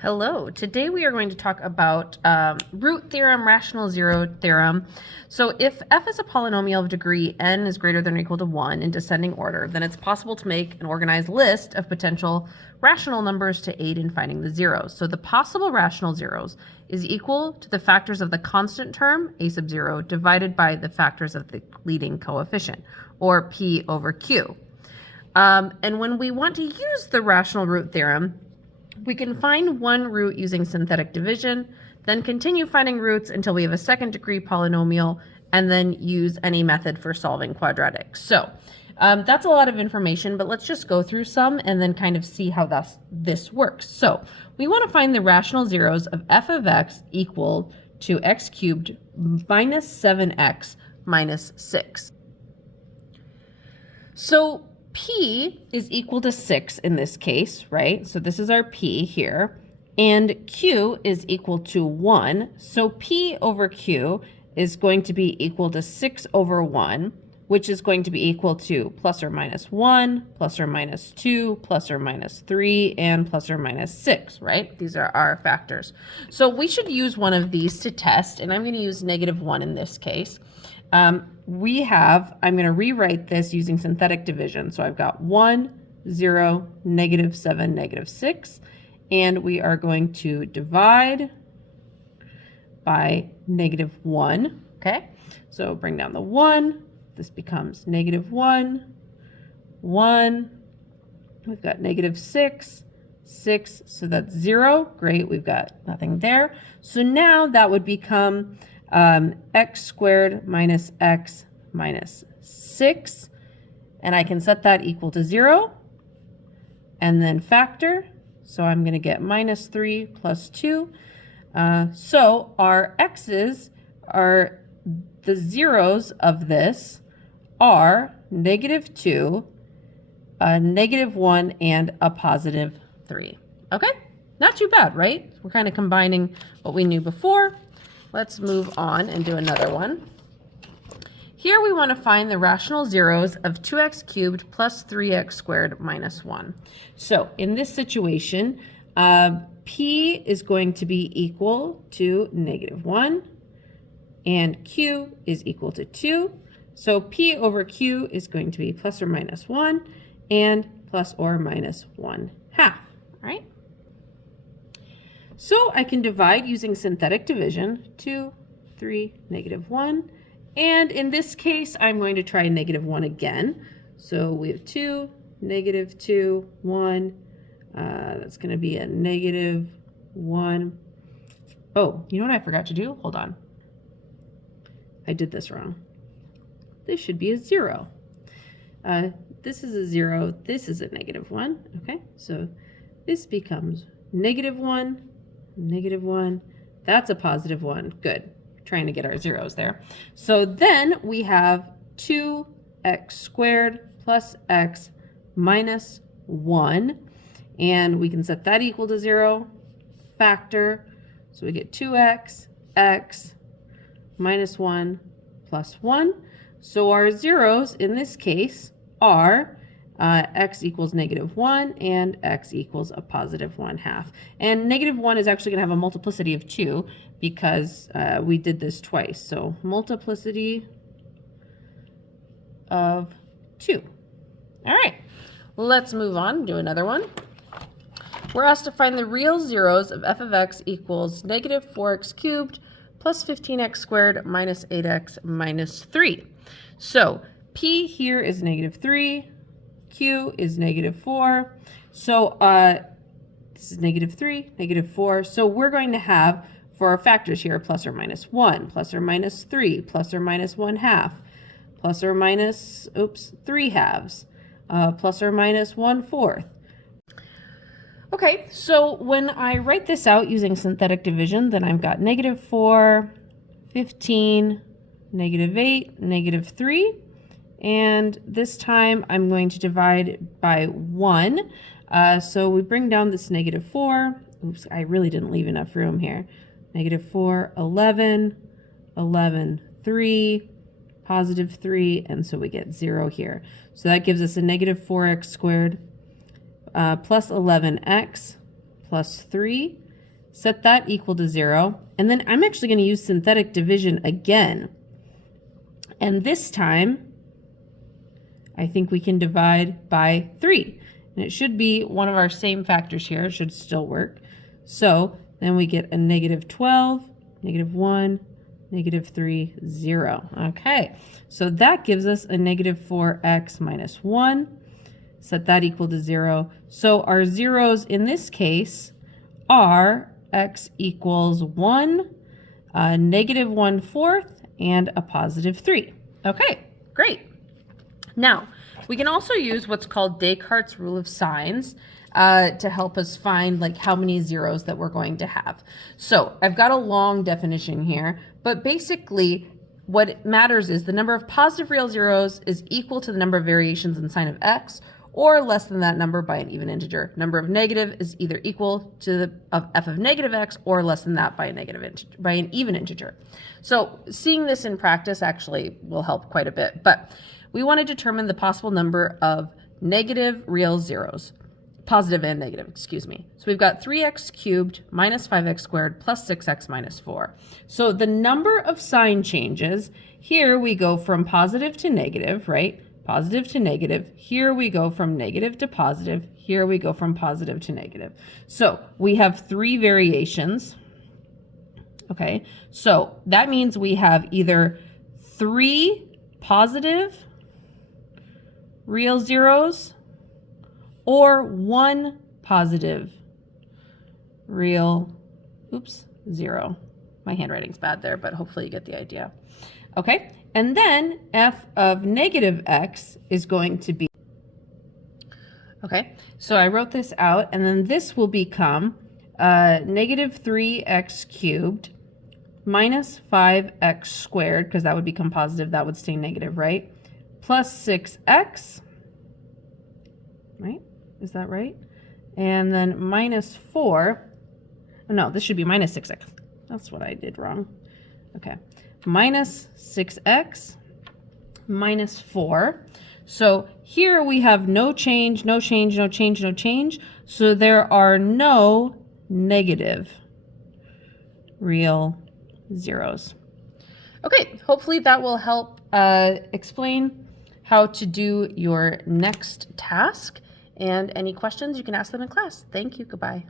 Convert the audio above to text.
Hello, today we are going to talk about root theorem, rational zero theorem. So if f is a polynomial of degree n is greater than or equal to 1 in descending order, then it's possible to make an organized list of potential rational numbers to aid in finding the zeros. So the possible rational zeros is equal to the factors of the constant term, a sub 0, divided by the factors of the leading coefficient, or p over q. And when we want to use the rational root theorem, we can find one root using synthetic division, then continue finding roots until we have a second degree polynomial, and then use any method for solving quadratics. So that's a lot of information, but let's just go through some and then kind of see how this works. So we want to find the rational zeros of f of x equal to x cubed minus 7x minus 6. So p is equal to 6 in this case, right? So this is our p here. And q is equal to 1. So p over q is going to be equal to 6 over 1, which is going to be equal to plus or minus 1, plus or minus 2, plus or minus 3, and plus or minus 6, right? These are our factors. So we should use one of these to test, and I'm going to use negative 1 in this case. I'm going to rewrite this using synthetic division. So I've got 1, 0, negative 7, negative 6, and we are going to divide by negative 1, okay? So bring down the 1, this becomes negative 1, 1, we've got negative 6, 6, so that's 0, great, we've got nothing there. So now that would become x squared minus x minus 6, and I can set that equal to 0, and then factor, so I'm going to get minus 3 plus 2. So our x's are, the zeros of this are negative 2, negative 1, and a positive 3. Okay, not too bad, right? We're kind of combining what we knew before. Let's move on and do another one. Here we want to find the rational zeros of 2x cubed plus 3x squared minus 1. So in this situation, p is going to be equal to negative 1, and q is equal to 2. So p over q is going to be plus or minus 1, and plus or minus 1/2, all right? So I can divide using synthetic division, 2, 3, negative 1. And in this case, I'm going to try negative 1 again. So we have 2, negative 2, 1. That's going to be a negative 1. Oh, you know what I forgot to do? Hold on. I did this wrong. This should be a 0. This is a 0. This is a negative 1. Okay, so this becomes negative 1. Negative 1, that's a positive 1, good, trying to get our zeros there. So then we have 2x squared plus x minus 1, and we can set that equal to 0, factor, so we get 2x, x, minus 1, plus 1. So our zeros in this case are x equals negative 1 and x equals a positive 1/2. And negative 1 is actually going to have a multiplicity of 2 because we did this twice. So multiplicity of 2. All right, let's move on and do another one. We're asked to find the real zeros of f of x equals negative 4x cubed plus 15x squared minus 8x minus 3. So p here is negative 3. Q is negative 4. So this is negative 3, negative 4. So we're going to have, for our factors here, plus or minus 1, plus or minus 3, plus or minus 1/2, plus or minus, 3/2, plus or minus 1/4. Okay, so when I write this out using synthetic division, then I've got negative 4, 15, negative 8, negative 3. And this time I'm going to divide by 1. So we bring down this negative 4. Oops, I really didn't leave enough room here. Negative 4, 11, 11, 3, positive 3, and so we get 0 here. So that gives us a negative 4x squared plus 11x plus 3 set that equal to 0, and then I'm actually going to use synthetic division again. And this time, I think we can divide by 3. And it should be one of our same factors here. It should still work. So then we get a -12, -1, -3, 0. Okay, so that gives us a -4x minus 1. Set that equal to 0. So our zeros in this case are x equals 1, -1/4, and a +3. Okay, great. Now, we can also use what's called Descartes' rule of signs to help us find like how many zeros that we're going to have. So I've got a long definition here, but basically what matters is the number of positive real zeros is equal to the number of variations in sign of x, or less than that number by an even integer. Number of negative is either equal to the f of -x or less than that by an even integer. So seeing this in practice actually will help quite a bit. But we want to determine the possible number of negative real zeros, positive and negative, excuse me. So we've got 3x cubed minus 5x squared plus 6x minus 4. So the number of sign changes, here we go from positive to negative, right? Positive to negative. Here we go from negative to positive. Here we go from positive to negative. So we have 3 variations. Okay, so that means we have either 3 positive real zeros or 1 positive real, zero. My handwriting's bad there, but hopefully you get the idea. Okay, and then f of -x is going to be, okay, so I wrote this out, and then this will become -3x cubed minus 5x squared, because that would become positive, that would stay negative, right? Plus 6x, right? Is that right? And then minus 4, no, this should be minus 6x. That's what I did wrong. Okay, minus 6x minus 4. So here we have no change, no change, no change, no change. So there are no negative real zeros. Okay, hopefully that will help explain how to do your next task. And any questions, you can ask them in class. Thank you. Goodbye.